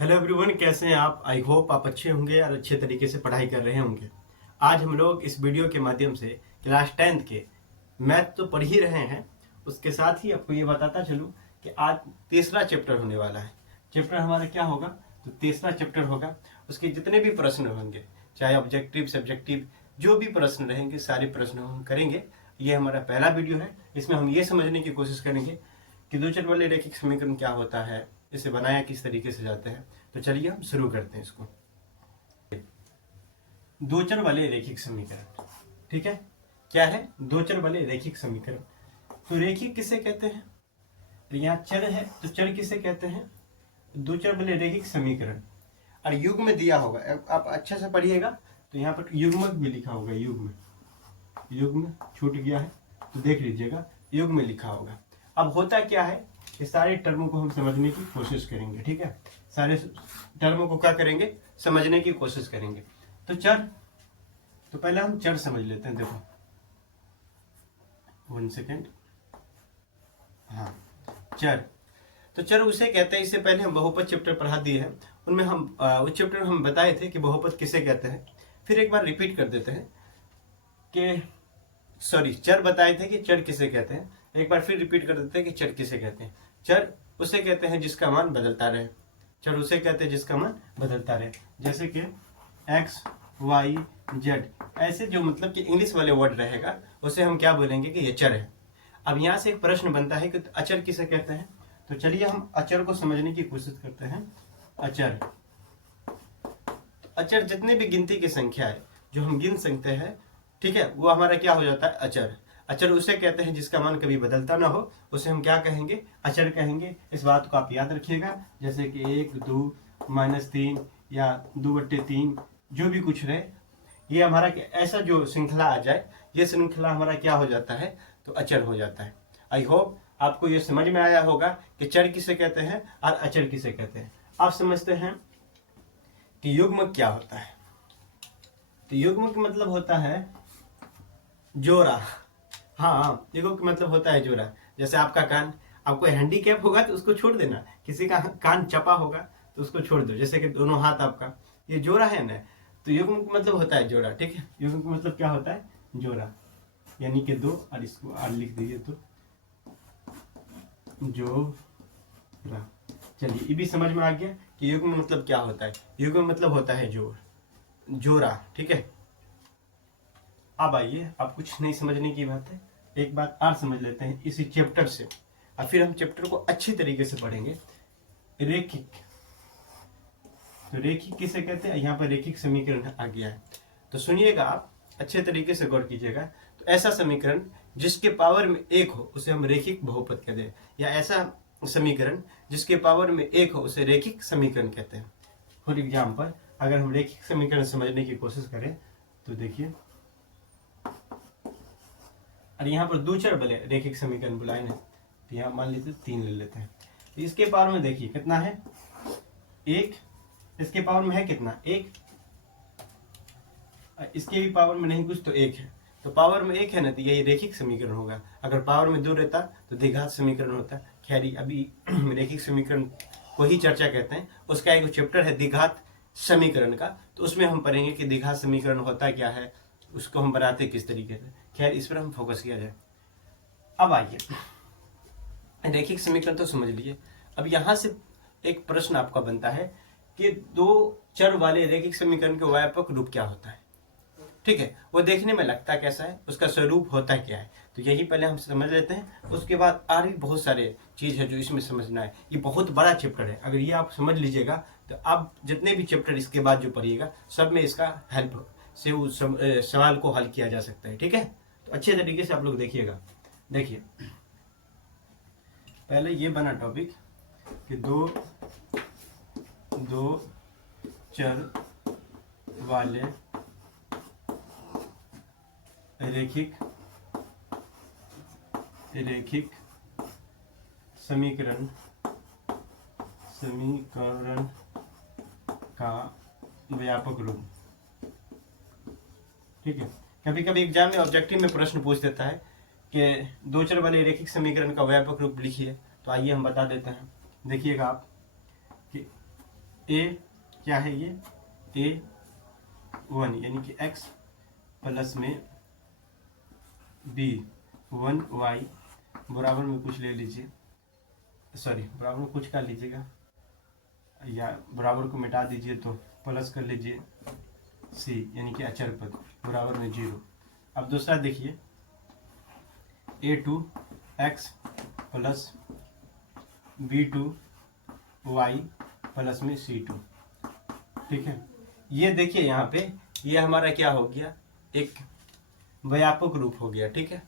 Hello everyone, कैसे हैं आप। आई होप आप अच्छे होंगे और अच्छे तरीके से पढ़ाई कर रहे होंगे। आज हम लोग इस वीडियो के माध्यम से क्लास 10th के मैथ तो पढ़ ही रहे हैं, उसके साथ ही आपको ये बताता चलूँ कि आज तीसरा चैप्टर होने वाला है। चैप्टर हमारा क्या होगा, तो तीसरा चैप्टर होगा। उसके जितने भी प्रश्न होंगे, चाहे ऑब्जेक्टिव सब्जेक्टिव जो भी प्रश्न रहेंगे, सारे प्रश्न हम करेंगे। ये हमारा पहला वीडियो है। इसमें हम ये समझने की कोशिश करेंगे कि दो चर वाले रैखिक समीकरण क्या होता है, इसे बनाया किस तरीके से जाते हैं। तो चलिए हम शुरू करते हैं इसको। दो चर वाले रैखिक समीकरण, ठीक है। क्या है दो चर वाले रैखिक समीकरण? तो रैखिक किसे कहते हैं? तो यहाँ चर है तो चर किसे कहते हैं? दो चर वाले रैखिक समीकरण। और युग्म में दिया होगा, आप अच्छे से पढ़िएगा तो यहाँ पर युग्मक भी लिखा होगा। युग्म छूट गया है तो देख लीजिएगा, युग्म में लिखा होगा। अब होता क्या है कि सारे टर्मों को हम समझने की कोशिश करेंगे, ठीक है। सारे टर्मों को क्या करेंगे, समझने की कोशिश करेंगे। तो चर, तो पहले हम चर समझ लेते हैं। देखो 1 सेकेंड। हाँ, चर। तो चर उसे कहते हैं, इससे पहले हम बहुपद चैप्टर पढ़ा दिए हैं, उनमें हम उस चैप्टर में हम बताए थे कि बहुपद किसे कहते हैं। फिर एक बार रिपीट कर देते हैं कि चर बताए थे कि चर किसे कहते हैं। एक बार फिर रिपीट कर देते हैं कि चर किसे कहते हैं। चर उसे कहते हैं जिसका मान बदलता रहे। चर उसे कहते हैं जिसका मान बदलता रहे, जैसे कि एक्स वाई जेड, ऐसे जो मतलब कि इंग्लिश वाले वर्ड रहेगा उसे हम क्या बोलेंगे कि ये चर है। अब यहाँ से एक प्रश्न बनता है कि अचर किसे कहते हैं। तो चलिए हम अचर को समझने की कोशिश करते हैं। अचर, अचर जितने भी गिनती की संख्या है जो हम गिन सकते हैं, ठीक है, वो हमारा क्या हो जाता है, अचर। अचर उसे कहते हैं जिसका मान कभी बदलता ना हो, उसे हम क्या कहेंगे, अचर कहेंगे। इस बात को आप याद रखिएगा, जैसे कि 1 2 -3 या 2/3 जो भी कुछ रहे, ये हमारा ऐसा जो श्रृंखला आ जाए, ये श्रृंखला हमारा क्या हो जाता है, तो अचर हो जाता है। आई होप आपको ये समझ में आया होगा कि चर किसे कहते हैं और अचर किसे कहते हैं। आप समझते हैं कि युग्मक क्या होता है। तो युग्मक मतलब होता है जोड़ा। हाँ, युग्म का मतलब होता है जोड़ा। जैसे आपका कान, आपको हैंडीकैप होगा तो उसको छोड़ देना, किसी का कान चपा होगा तो उसको छोड़ दो, जैसे कि दोनों हाथ आपका, ये जोड़ा है ना। तो युग्म का मतलब होता है जोड़ा, ठीक है। युग्म का मतलब क्या होता है, जोड़ा, यानी कि दो। और इसको आर लिख दीजिए तो जोड़ा। चलिए ये भी समझ में आ गया कि युग्म मतलब क्या होता है। युग्म मतलब होता है जोड़, जोड़ा, ठीक है। अब आइए, आप कुछ नहीं समझने की बात है, एक बात और समझ लेते हैं इसी चैप्टर से, और फिर हम चैप्टर को अच्छी तरीके से पढ़ेंगे। रेखिक, तो रेखिक किसे कहते हैं, यहाँ पर रेखिक समीकरण आ गया है। तो सुनिएगा, आप अच्छे तरीके से गौर कीजिएगा। तो ऐसा समीकरण जिसके पावर में 1 हो उसे हम रेखिक बहुपद कहते हैं, या ऐसा समीकरण जिसके पावर में 1 हो उसे रेखिक समीकरण कहते हैं। फॉर एग्जाम्पल, अगर हम रेखिक समीकरण समझने की कोशिश करें तो देखिए, और यहाँ पर दो चर वाले रेखिक समीकरण बुलाए ना, तो यहाँ मान लीजिए 3 ले लेते हैं। तो इसके पावर में देखिए कितना है, 1। इसके पावर में है कितना, 1। इसके भी पावर में नहीं कुछ तो 1 है। तो पावर में 1 है ना, तो यही रेखिक समीकरण होगा। अगर पावर में 2 रहता तो द्विघात समीकरण होता। खैर अभी रेखिक समीकरण को ही चर्चा कहते हैं, उसका एक चैप्टर है द्विघात समीकरण का, तो उसमें हम पढ़ेंगे कि द्विघात समीकरण होता क्या है, उसको हम बनाते किस तरीके से। खैर इस पर हम फोकस किया जाए। अब आइए, रेखिक समीकरण तो समझ लिए। अब यहाँ से एक प्रश्न आपका बनता है कि दो चर वाले रेखिक समीकरण के व्यापक रूप क्या होता है, ठीक है। वो देखने में लगता कैसा है, उसका स्वरूप होता क्या है, तो यही पहले हम समझ लेते हैं। उसके बाद और भी बहुत सारे चीज है जो इसमें समझना है। ये बहुत बड़ा चैप्टर है, अगर ये आप समझ लीजिएगा तो आप जितने भी चैप्टर इसके बाद जो पढ़िएगा सब में इसका हेल्प से उस सवाल को हल किया जा सकता है, ठीक है। तो अच्छे तरीके से आप लोग देखिएगा। देखिए पहले ये बना टॉपिक कि दो चर वाले रेखिक समीकरण का व्यापक रूप, ठीक है। कभी कभी एग्जाम में ऑब्जेक्टिव में प्रश्न पूछ देता है कि दो चर वाले रेखिक समीकरण का व्यापक रूप लिखिए। तो आइए हम बता देते हैं। देखिएगा आप कि ए क्या है ये A1 यानी कि x प्लस में B1 y बराबर में कुछ ले लीजिए, सॉरी बराबर में कुछ कर लीजिएगा या बराबर को मिटा दीजिए तो प्लस कर लीजिए C यानी कि अचर पद बराबर में 0। अब दूसरा देखिए A2x प्लस B2y प्लस में C2, ठीक है। ये देखिए यहाँ पे ये हमारा क्या हो गया, एक व्यापक रूप हो गया, ठीक है।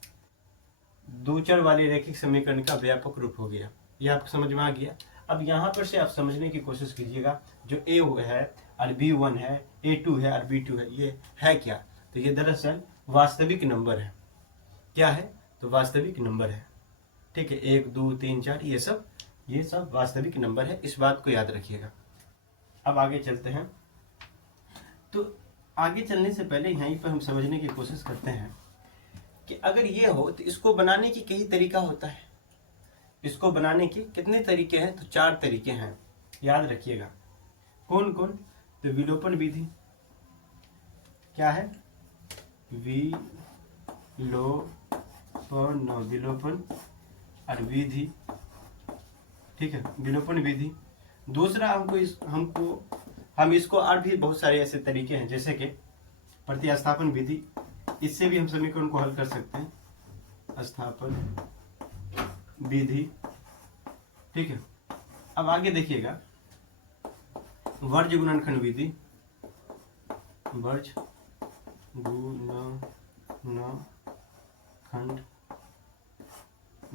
दो चर वाले रैखिक समीकरण का व्यापक रूप हो गया, ये आपको समझ में आ गया। अब यहाँ पर से आप समझने की कोशिश कीजिएगा, जो A है और B1 है, A2 है और B2 है, ये है क्या? तो ये दरअसल वास्तविक नंबर है। क्या है? तो वास्तविक नंबर है, ठीक है। 1 2 3 4 ये सब वास्तविक नंबर है, इस बात को याद रखिएगा। अब आगे चलते हैं। तो आगे चलने से पहले यहीं पर हम समझने की कोशिश करते हैं कि अगर ये हो तो इसको बनाने की कई तरीका होता है। इसको बनाने के कितने तरीके हैं? तो 4 तरीके हैं, याद रखिएगा। कौन कौन? तो विलोपन विधि, क्या है? विलोपन और विधि, ठीक है, विलोपन विधि। दूसरा हम इसको और भी बहुत सारे ऐसे तरीके हैं, जैसे कि प्रतिस्थापन विधि, इससे भी हम समीकरण को हल कर सकते हैं, स्थापन विधि, ठीक है। अब आगे देखिएगा, वर्ज गुणनखंड विधि, वर्ज गुणनखंड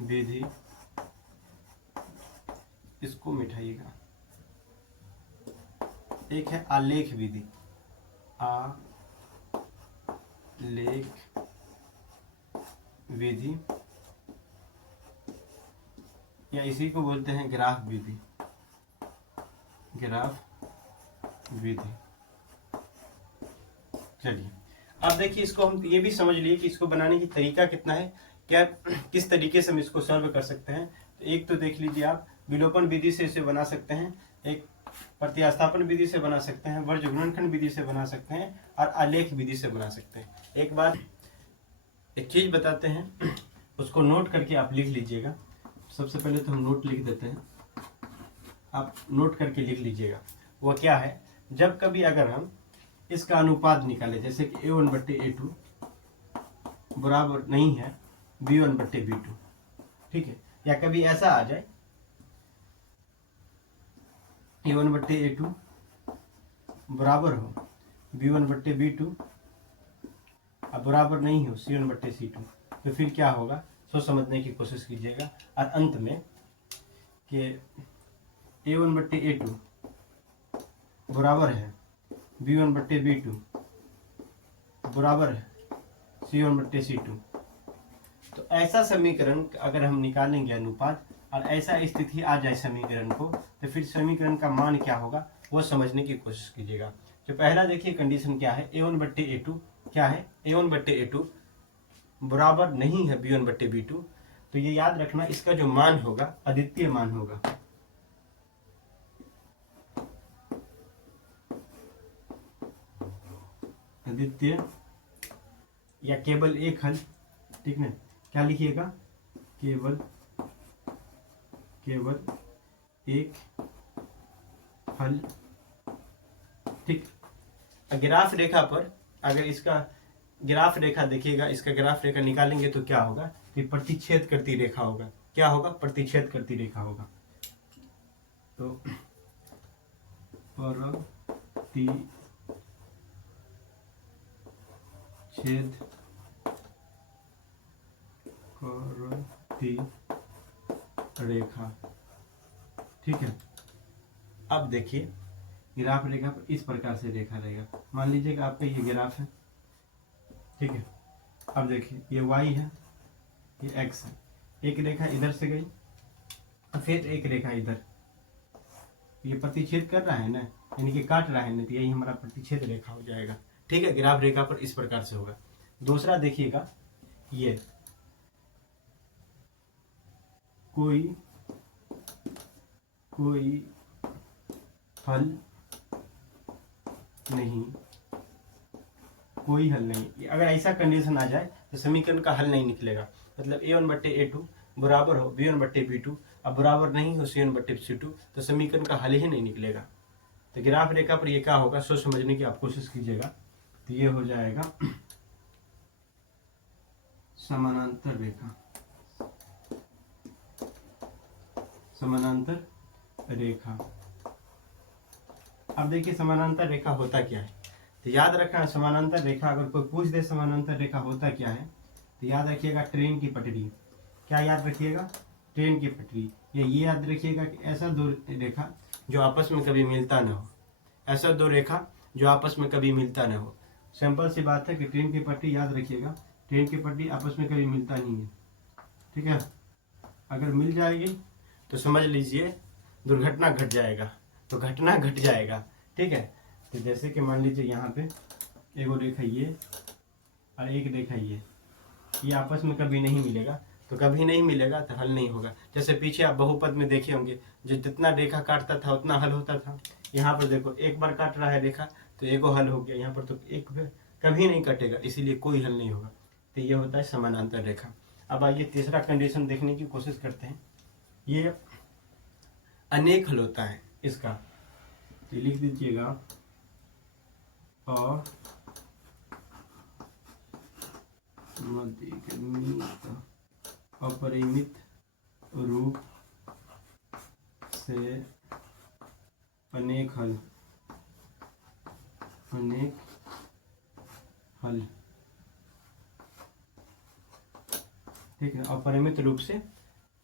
विधि, इसको मिटाइएगा। एक है आलेख विधि, आलेख विधि, या इसी को बोलते हैं ग्राफ विधि, ग्राफ विधि। चलिए अब देखिए, इसको हम ये भी समझ लिए कि इसको बनाने की तरीका कितना है, क्या किस तरीके से हम इसको सॉल्व कर सकते हैं। तो एक तो देख लीजिए आप, विलोपन विधि से इसे बना सकते हैं, एक प्रतिस्थापन विधि से बना सकते हैं, वर्ज गुणनखंड विधि से बना सकते हैं, और आलेख विधि से बना सकते हैं। एक चीज बताते हैं, उसको नोट करके आप लिख लीजिएगा। सबसे पहले तो हम नोट लिख देते हैं, आप नोट करके लिख लीजिएगा। वो क्या है, जब कभी अगर हम इसका अनुपात निकालें, जैसे कि A1/A2 बराबर नहीं है B1/B2, ठीक है, या कभी ऐसा आ जाए A1/A2 बराबर हो B1/B2 अब बराबर नहीं हो C1/C2, तो फिर क्या होगा, सोच समझने की कोशिश कीजिएगा। और अंत में कि A1/A2 बराबर है B1/B2 बराबर है C1/C2, तो ऐसा समीकरण अगर हम निकालेंगे अनुपात, और ऐसा स्थिति आ जाए समीकरण को, तो फिर समीकरण का मान क्या होगा वो समझने की कोशिश कीजिएगा। तो पहला देखिए कंडीशन क्या है, A1/A2 क्या है, A1/A2 बराबर नहीं है B1/B2, तो ये याद रखना, इसका जो मान होगा अद्वितीय मान होगा। अद्वितीय या केवल एक हल, ठीक है, क्या लिखिएगा, केवल एक हल, ठीक। ग्राफ रेखा पर अगर इसका ग्राफ रेखा देखिएगा, इसका ग्राफ रेखा निकालेंगे तो क्या होगा कि प्रतिच्छेद करती रेखा होगा। क्या होगा? प्रतिच्छेद करती रेखा होगा। तो प्रतिच्छेद करती रेखा, ठीक है। अब देखिए ग्राफ रेखा पर इस प्रकार से रेखा रहेगा, मान लीजिए कि आपका ये ग्राफ है, ठीक है। अब देखिए ये y है, ये x है, एक रेखा इधर से गई, फिर एक रेखा इधर, ये प्रतिच्छेद कर रहा है ना, यानी कि काट रहा है ना, तो यही हमारा प्रतिच्छेद रेखा हो जाएगा, ठीक है। ग्राफ रेखा पर इस प्रकार से होगा। दूसरा देखिएगा, ये कोई फल नहीं, कोई हल नहीं। अगर ऐसा कंडीशन आ जाए तो समीकरण का हल नहीं निकलेगा। मतलब a1/a2 बराबर हो b1/b2, अब बराबर नहीं हो c1/c2, तो समीकरण का हल ही नहीं निकलेगा। तो ग्राफ रेखा पर ये क्या होगा, सोच समझने की आप कोशिश कीजिएगा। तो ये हो जाएगा समानांतर रेखा, समानांतर रेखा। अब देखिए समानांतर रेखा होता क्या है, तो याद रखना समानांतर रेखा, अगर कोई पूछ दे समानांतर रेखा होता क्या है, तो याद रखिएगा ट्रेन की पटरी। क्या याद रखिएगा, ट्रेन की पटरी। ये याद रखिएगा कि ऐसा दो रेखा जो आपस में कभी मिलता ना हो, ऐसा दो रेखा जो आपस में कभी मिलता ना हो। सिंपल सी बात है कि ट्रेन की पटरी याद रखिएगा, ट्रेन की पटरी आपस में कभी मिलता नहीं है, ठीक है। अगर मिल जाएगी तो समझ लीजिए दुर्घटना घट जाएगा, तो घटना घट जाएगा, ठीक है। तो जैसे कि मान लीजिए यहाँ पे एक रेखा ये और एक रेखा ये आपस में कभी नहीं मिलेगा, तो कभी नहीं मिलेगा तो हल नहीं होगा। जैसे पीछे आप बहुपद में देखे होंगे, जो जितना रेखा काटता था उतना हल होता था। यहाँ पर देखो एक बार काट रहा है रेखा तो एक हल हो गया, यहाँ पर तो एक कभी नहीं कटेगा, इसीलिए कोई हल नहीं होगा। तो ये होता है समानांतर रेखा। अब आइए तीसरा कंडीशन देखने की कोशिश करते हैं। ये अनेक हल होता है इसका, तो लिख दीजिएगा और अपरिमित रूप से अनेक हल, अनेक हल, ठीक है। अपरिमित रूप से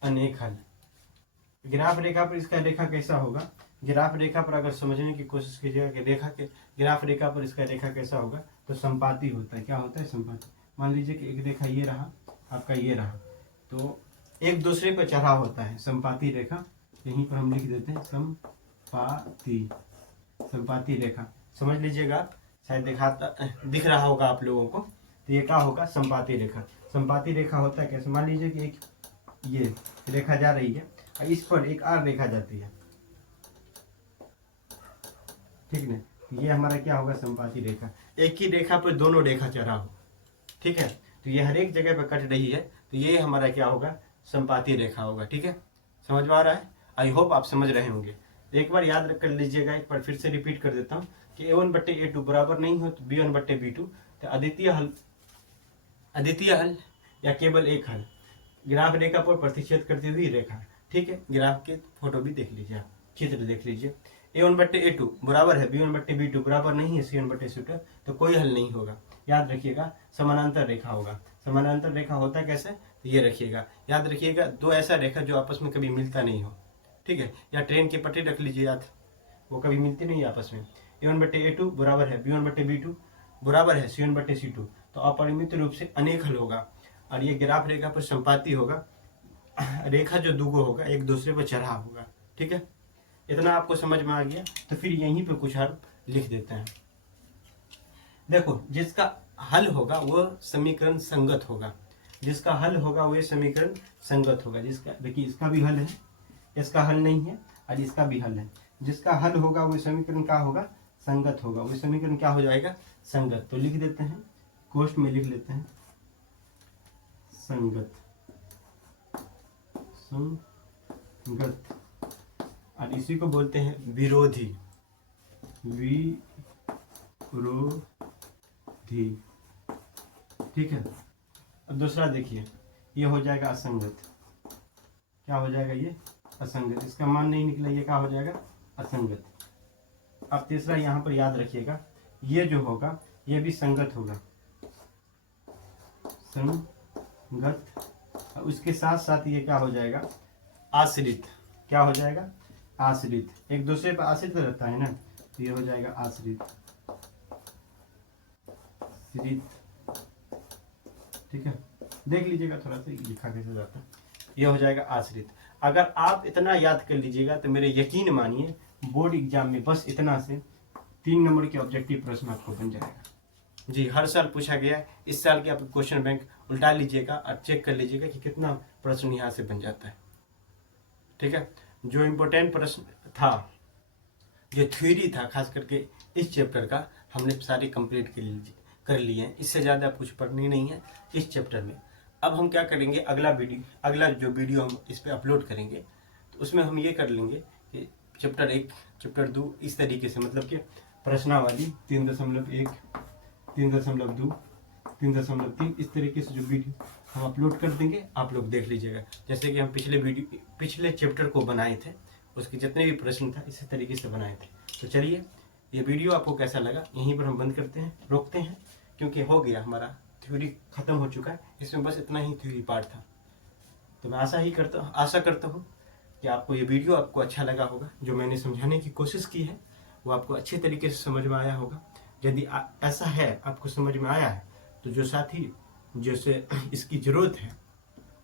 अनेक हल। ग्राफ रेखा पर इसका रेखा कैसा होगा, ग्राफ रेखा पर अगर समझने की कोशिश कीजिएगा कि रेखा के ग्राफ रेखा पर इसका रेखा कैसा होगा, तो संपाती होता है। क्या होता है, संपाती। मान लीजिए कि एक रेखा ये रहा, आपका ये रहा, तो एक दूसरे पर चढ़ा होता है, संपाती रेखा। यहीं पर हम लिख देते हैं संपाती, संपाती रेखा। समझ लीजिएगा, शायद दिख रहा होगा आप लोगों को। तो ये क्या होगा, संपाती रेखा। संपाती रेखा होता है कैसे, मान लीजिए कि एक ये रेखा जा रही है और इस पर एक और रेखा जाती है, ठीक है। ये हमारा क्या होगा, संपाती रेखा। एक ही रेखा पर दोनों रेखा चढ़ा हो, ठीक है। तो ये हर एक जगह पर कट रही है, तो ये हमारा क्या होगा, संपाती रेखा होगा, ठीक है। समझ में आ रहा है, आई होप आप समझ रहे होंगे। एक बार याद कर लीजिएगा, एक बार फिर से रिपीट कर देता हूँ कि a1/a2 बराबर नहीं हो तो b1/b2, तो अद्वितीय हल या केवल एक हल। ग्राफ रेखा पर प्रतिच्छेद करती हुई रेखा, ठीक है। ग्राफ के फोटो भी देख लीजिए, आप चित्र देख लीजिए। a1/a2 बराबर है b1/b2 बराबर नहीं है c1/c2, तो कोई हल नहीं होगा। याद रखिएगा समानांतर रेखा होगा। समानांतर रेखा होता कैसे, तो ये रखिएगा, याद रखिएगा, दो ऐसा रेखा जो आपस में कभी मिलता नहीं हो, ठीक है। या ट्रेन की पटरी रख लीजिए याद, वो कभी मिलती नहीं है आपस में। a1/a2 बराबर है b1/b2 बराबर है c1/c2, तो अपरिमित रूप से अनेक हल होगा। और ये ग्राफ रेखा पर संपाती होगा, रेखा जो दूगो होगा एक दूसरे पर चढ़ा होगा, ठीक है। इतना आपको समझ में आ गया, तो फिर यहीं पे कुछ हल लिख देते हैं। देखो, जिसका हल होगा वो समीकरण संगत होगा, जिसका हल होगा वो समीकरण संगत होगा। जिसका देखिए इसका भी हल है, इसका हल नहीं है, और इसका भी हल है। जिसका हल होगा वो समीकरण क्या होगा, संगत होगा। वो समीकरण क्या हो जाएगा, संगत। तो लिख देते हैं, कोष्ठ में लिख लेते हैं संगत, संगत। और इसी को बोलते हैं विरोधी, विरोधी, ठीक है। अब दूसरा देखिए, ये हो जाएगा असंगत। क्या हो जाएगा, ये असंगत। इसका मान नहीं निकला, ये क्या हो जाएगा, असंगत। अब तीसरा यहाँ पर याद रखिएगा, ये जो होगा ये भी संगत होगा, संगत। उसके साथ साथ ये क्या हो जाएगा, आश्रित। क्या हो जाएगा, आश्रित। एक दूसरे पर आश्रित रहता है ना, तो ये हो जाएगा आश्रित, ठीक है। देख लीजिएगा थोड़ा सा लिखा कैसे जाता है, ये हो जाएगा आश्रित। अगर आप इतना याद कर लीजिएगा तो मेरे यकीन मानिए बोर्ड एग्जाम में बस इतना से 3 नंबर के ऑब्जेक्टिव प्रश्न आपको बन जाएगा। जी, हर साल पूछा गया है। इस साल के आप क्वेश्चन बैंक उल्टा लीजिएगा और चेक कर लीजिएगा कि कितना प्रश्न यहाँ से बन जाता है, ठीक है। जो इम्पोर्टेंट प्रश्न था जो थ्योरी था खास करके इस चैप्टर का हमने सारे कंप्लीट कर लिए हैं। इससे ज़्यादा कुछ पढ़नी नहीं है इस चैप्टर में। अब हम क्या करेंगे, अगला जो वीडियो हम इस पर अपलोड करेंगे तो उसमें हम ये कर लेंगे कि चैप्टर 1, चैप्टर 2 इस तरीके से, मतलब कि प्रश्नावली 3.1, 3.2, 3.3 इस तरीके से जो वीडियो हम अपलोड कर देंगे, आप लोग देख लीजिएगा। जैसे कि हम पिछले चैप्टर को बनाए थे, उसके जितने भी प्रश्न था इसी तरीके से बनाए थे। तो चलिए, ये वीडियो आपको कैसा लगा यहीं पर हम बंद करते हैं, रोकते हैं, क्योंकि हो गया हमारा थ्योरी खत्म हो चुका है। इसमें बस इतना ही थ्योरी पार्ट था। तो मैं आशा करता हूँ कि आपको ये वीडियो आपको अच्छा लगा होगा। जो मैंने समझाने की कोशिश की है वो आपको अच्छे तरीके से समझ में आया होगा। यदि ऐसा है, आपको समझ में आया है, तो जो साथी जैसे इसकी ज़रूरत है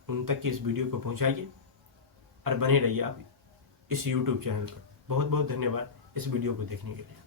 उन तक इस वीडियो को पहुंचाइए और बने रहिए आप इस YouTube चैनल पर। बहुत बहुत धन्यवाद इस वीडियो को देखने के लिए।